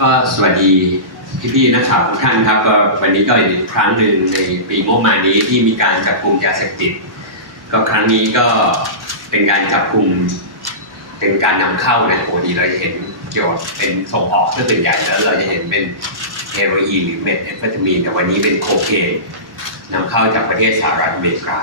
ก็สวัสดีพี่ๆนักข่าวทุกท่านครับก็วันนี้ก็อีกครั้งหนึ่งในปีงบมานี้ที่มีการจับกลุ่มยาเสพติด ก็ครั้งนี้ก็เป็นการจับกลุ่มเป็นการนำเข้านะปกติเราจะเห็นเกี่ยวกับเป็นส่งออกซะส่วนใหญ่แล้วเราจะเห็นเป็นเฮโรอีนหรือเมทแอมเฟตามีนแต่วันนี้เป็นโคเคนนำเข้าจากประเทศสหรัฐอเมริกา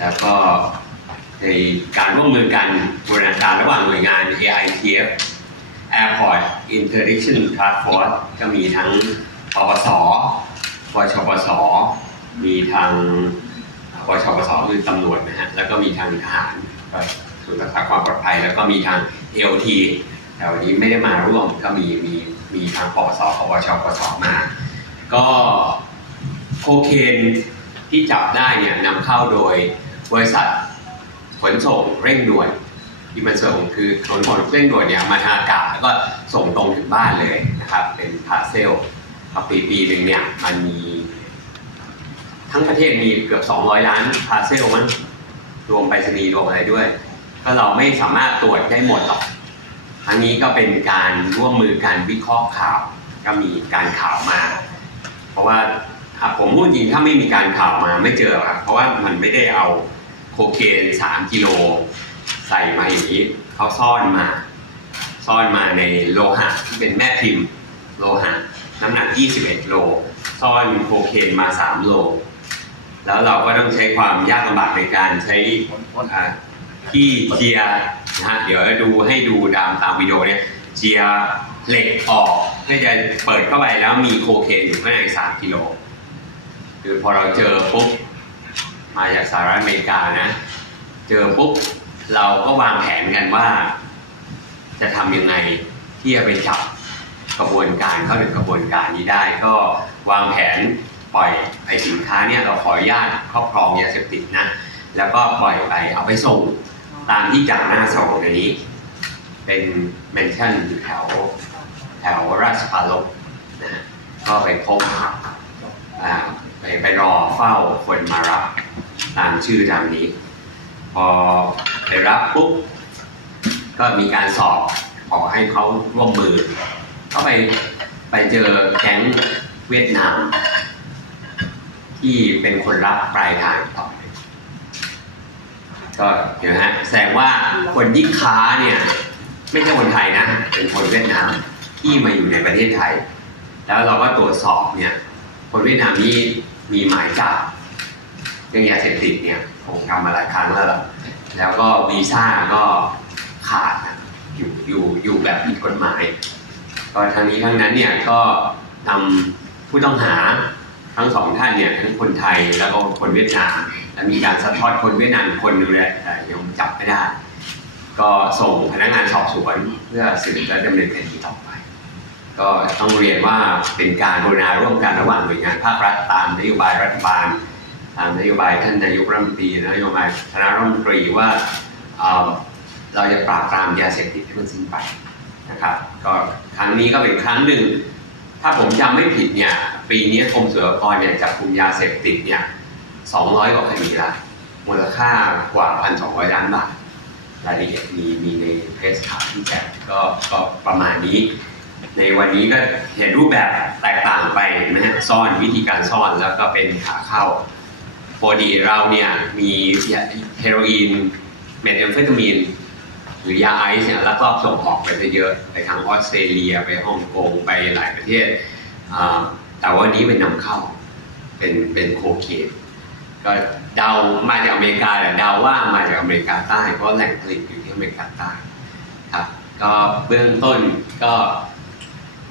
แล้วก็ในการร่วมมือกันบูรณาการระหว่างหน่วยงาน AITF Airport Interdiction Task Force ก็มีทั้งปปสวชปส มีทางวชปสคือตำรวจนะฮะ แล้วก็มีทางทหารก็ศูนย์รักษาความปลอดภัย แล้วก็มีทาง AOT แต่วันนี้ไม่ได้มาร่วม ก็มีมีมีทางปปสปวชปสมา ก็โคเคนที่จับได้เนี่ยนำเข้าโดยบริษัทขนส่งเร่งด่วน ที่มันส่งคือขนส่งเร่งด่วนเนี่ยมาทางอากาศแล้วก็ส่งตรงถึงบ้านเลยนะครับ เป็นพาเซลปีปีหนึ่งเนี่ยมันมีทั้งประเทศมีเกือบ 200 ล้านพาเซลมั้งรวมไปรษณีย์รวมอะไรด้วย ก็เราไม่สามารถตรวจได้หมดหรอกครั้งนี้ก็เป็นการร่วมมือการวิเคราะห์ข่าว ก็มีการข่าวมา เพราะว่าผมพูดจริงถ้าไม่มีการข่าวมาไม่เจอครับเพราะว่ามันไม่ได้เอาโคเคน3กิโล ใส่มาอย่างนี้เขาซ่อนมา ซ่อนมาในโลหะที่เป็นแม่พิมพ์ โลหะน้ำหนัก 21 โล ซ่อนโคเคนมา 3 โล แล้วเราก็ต้องใช้ความยากลำบากในการใช้ที่เจียนะฮะเดี๋ยวดูให้ดูตามตามวิดีโอเนี่ยเจียเหล็กออกเพื่อจะเปิดเข้าไปแล้วมีโคเคนอยู่ข้างใน3กิโลคือพอเราเจอปุ๊บมาจากสหรัฐอเมริกานะ เจอปุ๊บ เราก็วางแผนกันว่า จะทำยังไงที่จะไปจับกระบวนการเข้าถึงกระบวนการนี้ได้ ก็วางแผนปล่อยไอสินค้าเนี่ยเราขออนุญาตครอบครองยาเสพติดนะแล้วก็ปล่อยไปเอาไปส่งตามที่จากหน้าสองในนี้ เป็นเมนชั่นอยู่แถวแถวราชปาลบนะก็ไปพบไปไปรอเฝ้าคนมารับตามชื่อตามนี้ พอไปรับปุ๊บก็มีการสอบขอให้เขาร่วมมือ ก็ไปไปเจอแก๊งเวียดนาม ที่เป็นคนรับปลายทางต่อก็เดี๋ยวนฮะแสดงว่าคนที่ค้าเนี่ยไม่ใช่คนไทยนะ เป็นคนเวียดนามที่มาอยู่ในประเทศไทย แล้วเราก็ตรวจสอบเนี่ยคนเวียดนามนี่มีหมายจับเรื่องยาเสพติดเนี่ย ผมทำมาหลายครั้งแล้วล่ะแล้วก็วีซ่าก็ขาดนะอยู่อยู่อยู่แบบผิดกฎหมาย ก็ทั้งนี้ทั้งนั้นเนี่ยก็นำผู้ต้องหาทั้งสองท่านเนี่ยทั้งคนไทยแล้วก็คนเวียดนามและมีการสะท้อนคนเวียดนามคนหนึ่งเลยแต่ยังจับไม่ได้ ก็ส่งพนักงานสอบสวนเพื่อสืบและดำเนินคดีต่อไป ก็ต้องเรียนว่าเป็นการบูรณาร่วมกันระหว่างหน่วยงานภาครัฐตามนโยบายรัฐบาล ตามนโยบายท่านนายกรัฐมนตรีนโยบายคณะรัฐมนตรีว่าเราจะปราบปรามยาเสพติดให้มันสิ้นไปนะครับก็ครั้งนี้ก็เป็นครั้งหนึ่ง ถ้าผมจำไม่ผิดเนี่ยปีนี้กรมศุลกากรเนี่ยจับกลุ่มยาเสพติดเนี่ย200 กว่าคดีละมูลค่ากว่า 1,200 ล้านบาทรายละเอียดมีมีในเพจข่าวที่แจกก็ก็ประมาณนี้ ในวันนี้ก็เห็นรูปแบบแตกต่างไปนะฮะซ่อนวิธีการซ่อนแล้วก็เป็นขาเข้า ปกติเราเนี่ยมีเฮโรอีนเมทแอมเฟตามีนหรือยาไอซ์เนี่ยลักลอบส่งออกไปเยอะไปทางออสเตรเลียไปฮ่องกงไปหลายประเทศ แต่ว่านี้เป็นนำเข้าเป็นเป็นโคเคนก็เดามาจากอเมริกาแต่เดาว่ามาจากอเมริกาใต้เพราะแหล่งผลิตอยู่ที่อเมริกาใต้ครับก็เบื้องต้นก็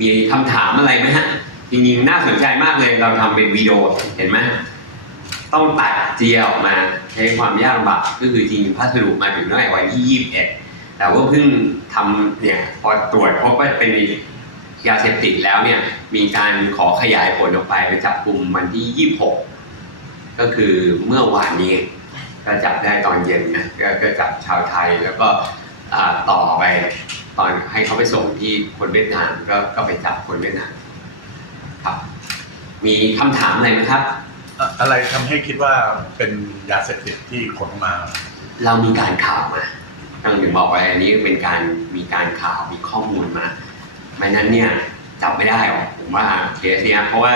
มีคำถามอะไรไหมฮะจริงๆน่าสนใจมากเลยเราทำเป็นวิดีโอเห็นไหม ต้องตัดเจียออกมาใช้ความยากลำบากก็คือจริงพัสดุมาถึงตั้งแต่วันที่ 21 แต่ว่าเพิ่งทำเนี่ยพอตรวจพบว่าเป็นยาเสพติดแล้วเนี่ยมีการขอขยายผลออกไปไปจับกลุ่มวันที่ 26 ก็คือเมื่อวานนี้ก็จับได้ตอนเย็นนะก็ก็จับชาวไทยแล้วก็ต่อไปตอนให้เขาไปส่งที่คนเวียดนามก็ก็ไปจับคนเวียดนามครับ มีคำถามอะไรไหมครับ อะอะไรทำให้คิดว่าเป็นยาเสพติดที่ขนมา เรามีการข่าวมาต้องถึงบอกว่าอันนี้เป็นการมีการข่าวมีข้อมูลมาไม่นั้นเนี่ยจับไม่ได้หรอกผมว่าเคสเนี้ยเพราะว่า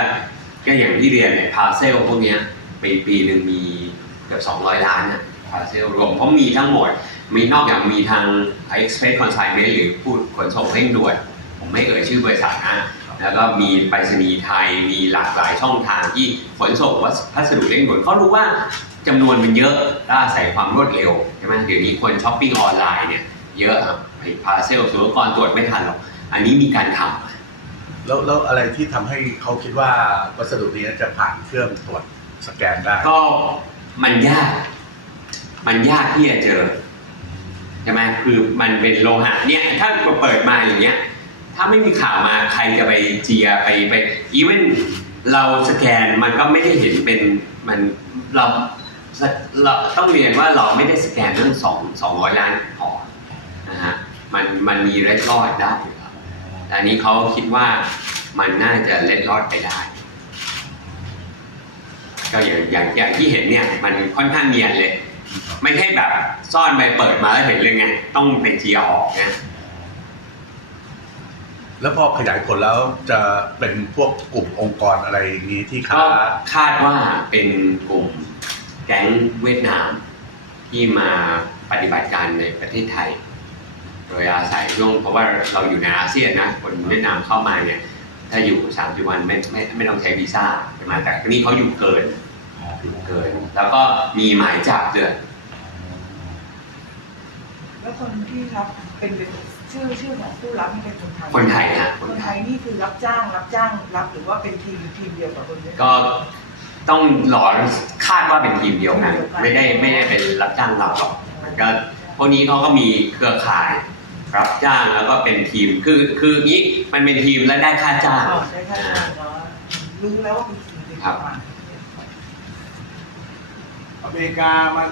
ก็อย่างที่เรียนเนี่ยพาเซลพวกเนี้ยปีปีหนึ่งมีเกือบ200 ล้านนะพาเซลรวมเพราะมีทั้งหมด มีนอกจากมีทาง Express Consignment หรือผู้ขนส่งเร่งด่วนผมไม่เอ่ยชื่อบริษัทนะ แล้วก็มีไปรษณีย์ไทยมีหลากหลายช่องทางที่ขนส่งวัสพัสดุเร่งด่วนเขารู้ว่าจำนวนมันเยอะและอาศัยความรวดเร็วใช่ไหมเดี๋ยวนี้คนช้อปปิ้งออนไลน์เนี่ยเยอะอะไอ้พาเซลสุลกรตรวจไม่ทันหรอกอันนี้มีการทำแล้วแล้วอะไรที่ทำให้เขาคิดว่าวัสดุนี้จะผ่านเครื่องตรวจสแกนได้ก็มันยาก มันยากที่จะเจอใช่ไหมคือมันเป็นโลหะเนี่ย ถ้าเปิดมาอย่างเงี้ย ถ้าไม่มีข่าวมาใครจะไปเจียไปไปอีเวนเราสแกนมันก็ไม่ได้เห็นเป็นมันเราเราต้องเรียนว่าเราไม่ได้สแกนเรื่องสองสองร้อยล้านพอนะฮะมันมันมีเล็ดรอดได้อยู่ครับแต่อันนี้เขาคิดว่ามันน่าจะเล็ดรอดไปได้ ก็อย่างอย่างอย่างที่เห็นเนี่ยมันค่อนข้างเนียนเลย ไม่ใช่แบบซ่อนไปเปิดมาแล้วเห็นเลยไงต้องไปเจียออกนะ แล้วพอขยายผลแล้วจะเป็นพวกกลุ่มองค์กรอะไรอย่างนี้ที่ค้าก็คาดว่าเป็นกลุ่มแก๊งเวียดนาม ที่มาปฏิบัติการในประเทศไทย โดยอาศัยช่วงเพราะว่าเราอยู่ในอาเซียนนะคนเวียดนามเข้ามาเนี่ยถ้าอยู่สามสิบวันไม่ไม่ไม่ต้องใช้วีซ่าใช่ไหมแต่ทีนี้เขาอยู่เกินอยู่เกิน แล้วก็มีหมายจับด้วยแล้วคนที่รับเป็นเป็น ชื่อชื่อของผู้รับนี่เป็นคนไทยคนไทยฮะคนไทยนี่คือรับจ้างรับจ้างรับหรือว่าเป็นทีมทีมเดียวกับคนเวียดนามก็ต้องรอคาดว่าเป็นทีมเดียวกันไม่ได้ไม่ได้เป็นรับจ้างรับหรอกมันก็พวกนี้เขาก็มีเครือข่ายรับจ้างแล้วก็เป็นทีมคือคือนี้มันเป็นทีมและได้ค่าจ้างอ๋อได้ค่าจ้างเนาะรู้แล้วว่าเป็นทีมเดียวกันอเมริกามา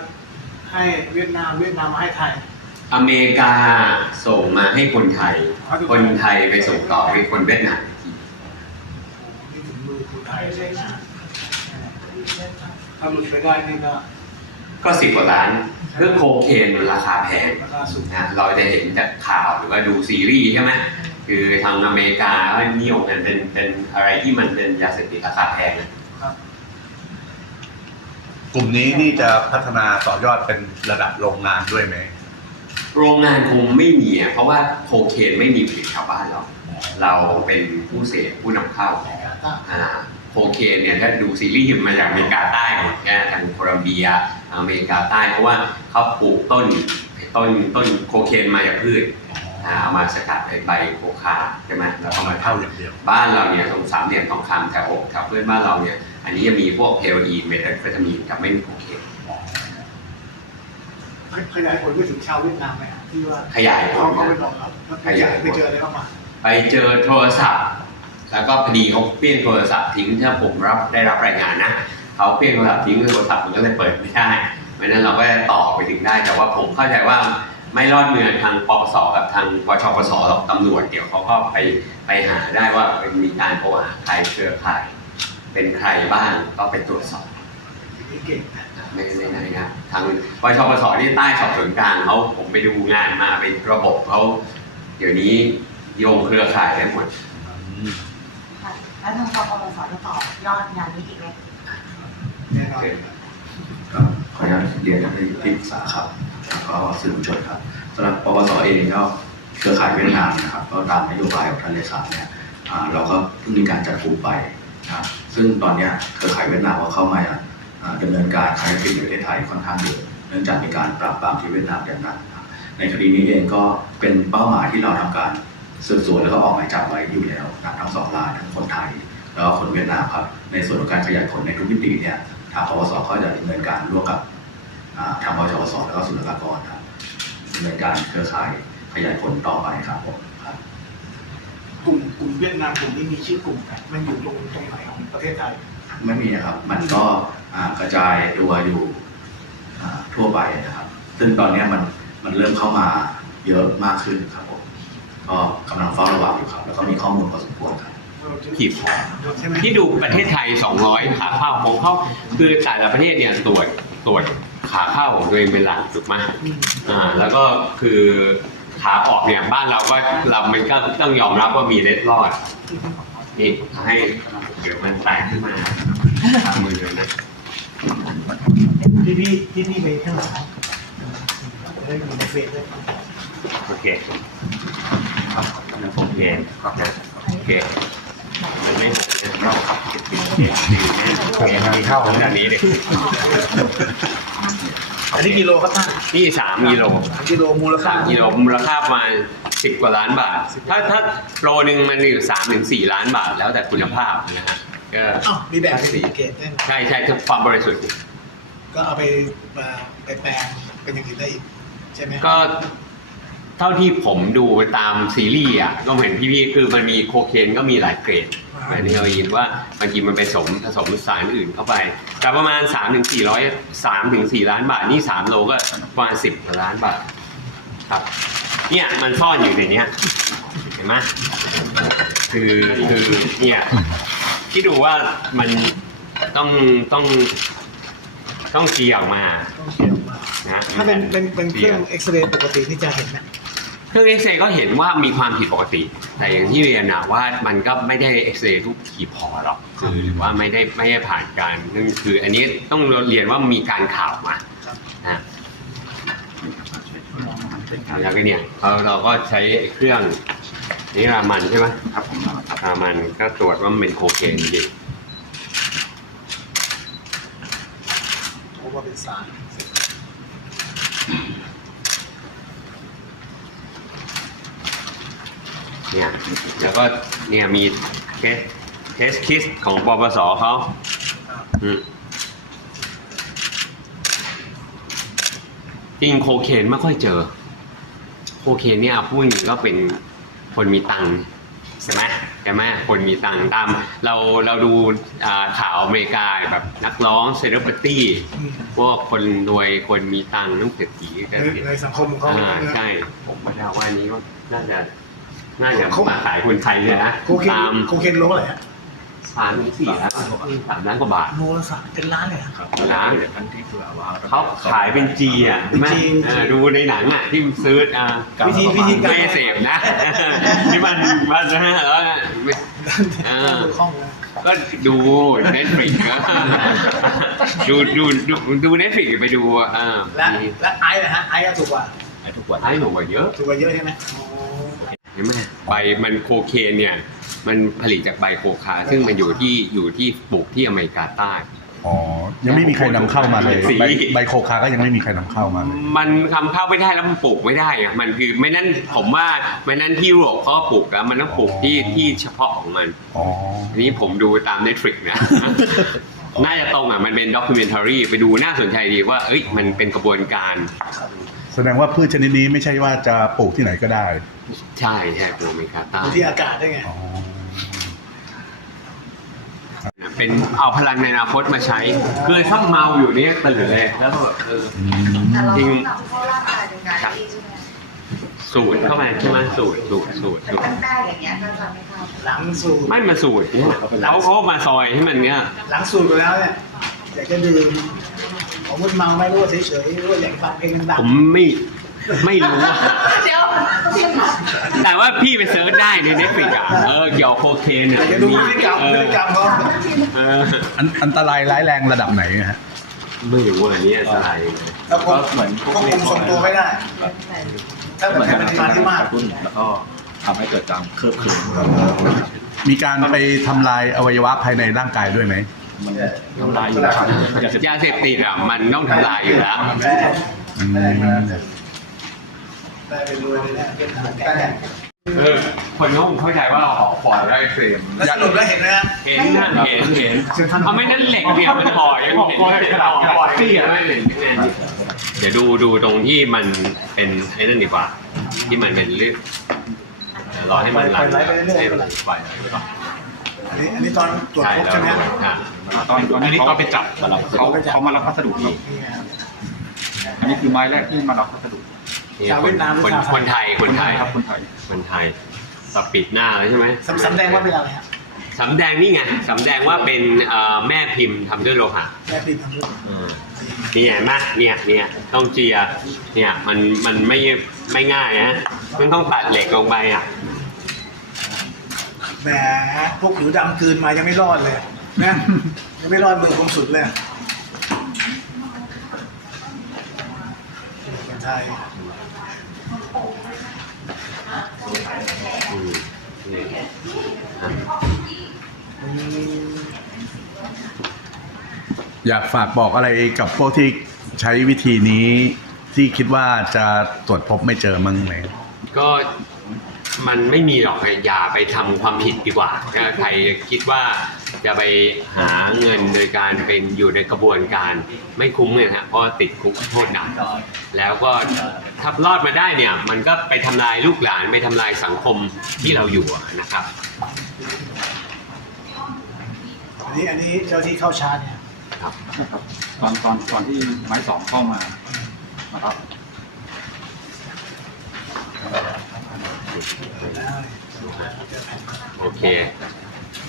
ให้เวียดนามเวียดนามมาให้ไทย อเมริกาส่งมาให้คนไทย คนไทยไปส่งต่อให้คนเวียดนามอีกทีนี่ถึงมือคนไทยใช่ไหมถ้าหลุดไปได้นี่ก็ก็สิบกว่าล้านเรื่องโคเคนมันราคาแพงราคาสูงนะเราจะเห็นจากข่าวหรือว่าดูซีรีส์ใช่ไหมคือทางอเมริกาก็นิยมกันเป็นเป็นอะไรที่มันเป็นยาเสพติดราคาแพงนะครับกลุ่มนี้นี่จะพัฒนาต่อยอดเป็นระดับโรงงานด้วยไหม โรงงานคงไม่มีอะเพราะว่าโคเคนไม่มีผลิตชาวบ้านเราเราเป็นผู้เสพผู้นำเข้าในการตั้งอ่าโคเคนเนี่ยถ้าดูซีรีส์มาจากอเมริกาใต้หมดเนี่ยทางโคลัมเบียอเมริกาใต้เพราะว่าเขาปลูกต้นต้นต้นโคเคนมาจากพืชอ่าเอามาสกัดเป็นใบโคคาใช่ไหมแล้วก็เอามามาทำเท่า อย่างเดียว บ้านเราเนี่ยตรงสามเหลี่ยมทองคำแถวแถวเพื่อนบ้านเราเนี่ยอันนี้จะมีพวกเฮโรอีนเมทแอมเฟตามีนกับไม่มีโคเคน ขยายผลไปถึงชาวเวียดนามไหมครับที่ว่าขยายผเขาลเขาไปนะ ลองแล้วแล้วขยายผล ไปเจออะไรบ้างมาไปเจอโทรศัพท์ แล้วก็พอดีเขาเปลี่ยนโทรศัพท์ทิ้งถ้าผมรับได้รับรายงานนะเขาเปลี่ยนโทรศัพท์ทิ้งโทรศัพท์มันก็เลยเปิดไม่ได้เพราะฉะนั้นเราก็จะต่อไปถึงได้ แต่ว่าผมเข้าใจว่าไม่รอดเมืองทางปปสกับทางวชปสหรอกตำรวจเดี๋ยวเขาก็ไปไปหาได้ว่ามีการโทรหาใครเครือข่ายเป็นใครบ้างก็ไปตรวจสอบ ที่เก่งนะ ไม่ไม่ไม่นะทางปชปสที่ใต้สอบสวนกลางเขาผมไปดูงานมาเป็นระบบเขาเดี๋ยวนี้โยงเครือข่ายได้หมดค่ะแล้วทางปปสจะต่อยอดงานนี้อีกไหมแน่นอนครับขออนุญาตเรียนท่านที่ปรึกษาครับแล้วก็สื่อมวลชนครับสำหรับปปสเองก็เครือข่ายเวียดนามนะครับก็ตามนโยบายของท่านเลขาเนี่ยเราก็เพิ่งมีการจัดกลุ่มไปนะครับซึ่งตอนนี้เครือข่ายเวียดนามก็เข้ามาอ่า ดำเนินการภารกิจในประเทศไทยค่อนข้างเยอะเนื่องจากมีการปราบปรามที่เวียดนามอย่างหนักนะครับในคดีนี้เองก็เป็นเป้าหมายที่เราทำการสืบสวนแล้วก็ออกหมายจับไว้อยู่แล้วนะครับทั้งสองรายทั้งคนไทย แล้วก็คนเวียดนามครับ ในส่วนของการขยายผลในทุกมิติเนี่ยทางปปสก็จะดำเนินการร่วมกับอ่าทางบชปสแล้วก็ศุลกากรครับดำเนินการเครือข่ายขยายผลต่อไปครับผมครับกลุ่มกลุ่มเวียดนามกลุ่มนี้มีชื่อกลุ่มไหมมันอยู่ตรงตรงไหนของประเทศไทยไม่มีนะครับมันก็อ่า กระจายตัวอยู่อ่าทั่วไปนะครับ ซึ่งตอนเนี้ยมันมันเริ่มเข้ามาเยอะมากขึ้นครับผมก็กำลังเฝ้าระวังอยู่ครับ แล้วก็มีข้อมูลพอสมควรครับผิดใช่ไหมที่ดูประเทศไทย 200 ขาเข้าของเขาคือแต่ละประเทศเนี่ยตรวจตรวจขาเข้าของตัวเองเป็นหลักถูกไหมอืมอ่า แล้วก็คือขาออกเนี่ยบ้านเราก็เรามันก็ต้องยอมรับว่ามีเล็ดรอดนี่ให้เดี๋ยวมันแตกขึ้นมาทำมือเลยนะ พี่พี่พี่พี่ไปข้างหลังได้อยู่ในเฟซด้วยโอเคโอเคโอเคมันไม่หกนะเราขับติดติดติดติดนะเข้าของอันนี้เลยอันนี้กิโลครับท่านนี่สามกิโลกิโลมูลค่าสามกิโลมูลค่าประมาณสิบกว่าล้านบาท ถ้าถ้าโลหนึ่งมันอยู่สามถึงสี่ล้านบาท แล้วแต่คุณภาพนะฮะ ก็อ้าวมีแบบเป็นสีเกตได้ไหมใช่ใช่ทุกความบริสุทธิ์ ก็เอาไปมาไปแปลงเป็นอย่างอื่นได้อีกใช่ไหมก็เท่าที่ผมดูตามซีรีส์อะก็เห็นพี่ๆคือมันมีโคเคนก็มีหลายเกรดหมายถึงเรายินว่าบางทีมันไปผสมผสมสารอื่นเข้าไปแต่ประมาณ3ถึง400 3ถึง4ล้านบาท นี่ 3 โลก็ประมาณ 10 ล้านบาทครับ เนี่ยมันซ่อนอยู่ในเนี้ยเห็นไหมคือคือเนี่ย ที่ดูว่ามันต้องต้องต้องเจียออกมาต้องเขียนมานะถ้าเป็นเป็นเป็นเครื่องเอ็กซเรย์ปกตินี่จะเห็นไหมเครื่องเอ็กซเรย์ก็เห็นว่ามีความผิดปกติ แต่อย่างที่เรียนนะว่ามันก็ไม่ได้เอ็กซเรย์ทุกทีพอหรอกคือหรือว่าไม่ได้ไม่ได้ผ่านการนั่นคือ อันนี้ต้องเรียนว่ามีการข่าวมาครับนะแล้วก็เนี่ยเราเราก็ใช้เครื่อง นี่รามันใช่ไหมครับผมรามันก็ตรวจว่ามันเป็นโคเคนจริงเพราะว่าเป็นสารเนี่ยแล้วก็เนี่ยมีเทสเทสคิสของปปสเขาอืมจริงโคเคนไม่ค่อยเจอ โคเคนเนี่ยพูดจริงก็เป็น คนมีตังค์ใช่ไหมใช่ไหมคนมีตังค์ตามเราเราดูอ่าข่าวอเมริกาแบบนักร้องเซเลบริตี้อืมพวกคนรวยคนมีตังค์ต้องเศรษฐีกันในเนี่ยในสังคมของเขาอ่าเนี่ย ใช่ผมว่าว่าอันนี้ก็น่าจะน่าจะเขา มาขายคนไทยเลยนะ โคเคนตามโคเคนโลอะไรฮะ สามสี่ล้านสามล้านกว่าบาทโลละสามเป็นล้านเลยครับล้านท่านที่คือว่าเขาขายเป็นจีอะใช่ไหมเป็น G เออดูในหนังอะที่ซื้ออ่าวิธีวิธีการไม่เสพนะที่มันมันนะฮะแล้วไม่เออดูข้องนะก็ดูเน็ตฟลิกดูดูดูดูเน็ตฟลิกไปดูอ่าและมีและไอซ์นะฮะไอซ์ก็ถูกกว่าทุกวันไอ้หนูกว่าเยอะถูกกว่าเยอะใช่ไหมเห็นไหมใบมันโคเคนเนี่ย มันผลิตจากใบโคคา ซึ่งมันอยู่ที่อยู่ที่ปลูกที่อเมริกาใต้ อ๋อ ยังไม่มีใครนำเข้ามาเลย สี ใบใบโคคาก็ยังไม่มีใครนำเข้ามาเลย มันทำข้าวไม่ได้แล้วมันปลูกไม่ได้อะมันคือไม่นั่นผมว่าไม่นั่นที่ยุโรปเขาก็ปลูกแล้วมันต้องปลูกที่ที่เฉพาะของมัน อ๋อ อันนี้ผมดูตาม Netflix นะ น่าจะตรงอะ มันเป็นด็อกิเมนทารีไปดูน่าสนใจดีว่าเอ้ยมันเป็นกระบวนการ แสดงว่าพืชชนิดนี้ไม่ใช่ว่าจะปลูกที่ไหนก็ได้ ใช่ใช่ปลูกอเมริกาใต้ดูที่อากาศได้ไง อ๋อ เป็นเอาพลังในอนาคตมาใช้คือถ้าเมาอยู่เนี่ยตื่นเลยแล้วก็แบบเอออืมแต่เราจริงต้องนำเข้าร่างกายเป็นงานที่ใช่ไหมสูตรเข้ามาใช่ไหมสูตรสูตรสูตรแต่สูตรตั้งแต่อย่างเงี้ยก็จะไม่เข้าหลังสูตรไม่มาสูตรเนี่ยเขาเขามาซอยให้มันเนี้ยหลังสูตรไปแล้วเนี่ยอยากจะดื่มของมึนเมาไม่รู้ว่าเฉยๆรู้ว่าอยากฟังเพลงดังผมไม่ไม่รู้อะเดี๋ยวจริงเหรอแต่ว่าพี่ไปเซิร์ชได้ในเน็ตฟลิกอะ เออ เกี่ยวกับโคเคนๆออะยากจะดูพฤติกรรมเอพฤอติกรรมเขาเอออันอันตรายร้ายแรงระดับไหนฮะไม่รู้ว่าอันนี้อะไรแล้วควบเหมือนควบคุมทรงตัวไม่ได้ถ้าเหเกิมืดอนใช้ปริมาณที่มากกระตุ้นแล้วก็ทำให้เกิดการเคลือบเคลือนมีการไปทำลายอวัยวะภายในร่างกายด้วยไหมมันทำลายอยู่แล้วครับยาเสพติดอะมันต้องทำลายอยู่แล้วแม่อืม ได้ไปรวยเลยเนี่ยเป็นทางแก้เออคนก็คงเข้าใจว่าเราออกปล่อยได้เฟรมแล้วสรุปแล้วเห็นไหมฮะเห็นนะเห็นเห็นเอาไม่นั้นเหล็กเนี่ยมันห่อยังเห็นเลยเราปล่อยที่ไม่เห็นเดี๋ยวดูดูตรงที่มันเป็นไอ้นั่นดีกว่า ที่มันเป็นเรื่องเดี๋ยวรอให้มันรันให้มันรันไปอันนี้อันนี้ตอนตรวจใช่พบแล้วใช่ไหมฮะอะตอนตอนนี้เขาไปจับมารับเขาเขามารับพัสดุนี่นี่ไงครับอันนี้คือไม้แรกที่มารับพัสดุ นี่ชาวคเวีนยดนามหรือคนชาวไทย คนไทยคนไทยครับคนไทย คนไทยสับปิดหน้าแล้วใช่ไหมสำสำแดงว่าเป็นอะไรฮะสำแดงนี่ไงสำแดงว่าเป็นเอ่อแม่พิมพ์ทำด้วยโลหะ แม่ปิดทำด้วยนี่เห็นไหมเนี่ยเนี่ยต้องเจียเนี่ยมันมันไม่ไม่ง่ายนะมันต้องตัดเหล็กลงไปอะแหมพวกผิวดำคืนมายังไม่รอดเลยนะยังไม่รอดมือคงสุดเลยคนไทย อืม นี่อะอืมอยากฝากบอกอะไรกับพวกที่ใช้วิธีนี้ที่คิดว่าจะตรวจพบไม่เจอมั้งไหมก็มันไม่มีหรอกอย่าไปทำความผิดดีกว่าถ้าใครคิดว่า จะไปหาเงินโดยการเป็นอยู่ในกระบวนการไม่คุ้มเลยนะเพราะติดคุกโทษหนักแล้วก็ถ้ารอดมาได้เนี่ย มันก็ไปทำลายลูกหลานไปทำลายสังคมที่เราอยู่อะนะครับอันนี้อันนี้เจ้าที่เข้าชาร์จเนี่ยนะครับตอนตอนตอนที่ไม้สองเข้ามานะครับโอเค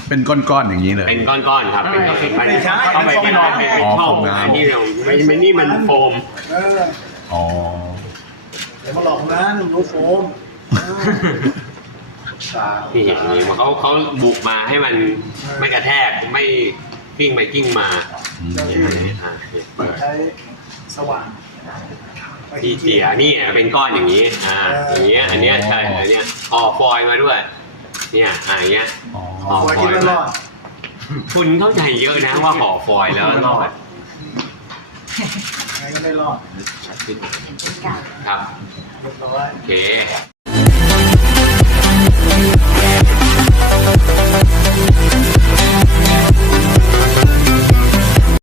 เป็นก้อนๆอย่างนี้เลย เป็นก้อนๆครับ เป็นก้อนๆไม่ใช่เข้าไปไม่ไม่ใช่ได้ไม่อ๋อเข้าฟองน้ำอันนี้เราไม่ไม่นี่มันโฟมเอออ๋อเดี๋ยวมาหลอกนะหนุ่มรู้โฟมเออที่เห็นนี่มันเขาเขาบุกมาให้มันไม่กระแทกไม่กิ้งไปกิ้งมาเจ้าที่อ่าเนี่ยเปิดใช้สว่านที่เจียนี่เป็นก้อนอย่างนี้ อ่า อย่างเงี้ย อันเนี้ยใช่อันเนี้ยห่อฟอยล์มาด้วย เนี่ย อ่าอย่างเงี้ย อ๋อ ขอคอยคิดว่ารอด คุณเข้าใจเยอะนะว่าห่อฟอยล์แล้วรอดไงก็ไม่รอดเป็นการครับเรียบร้อย โอเคเ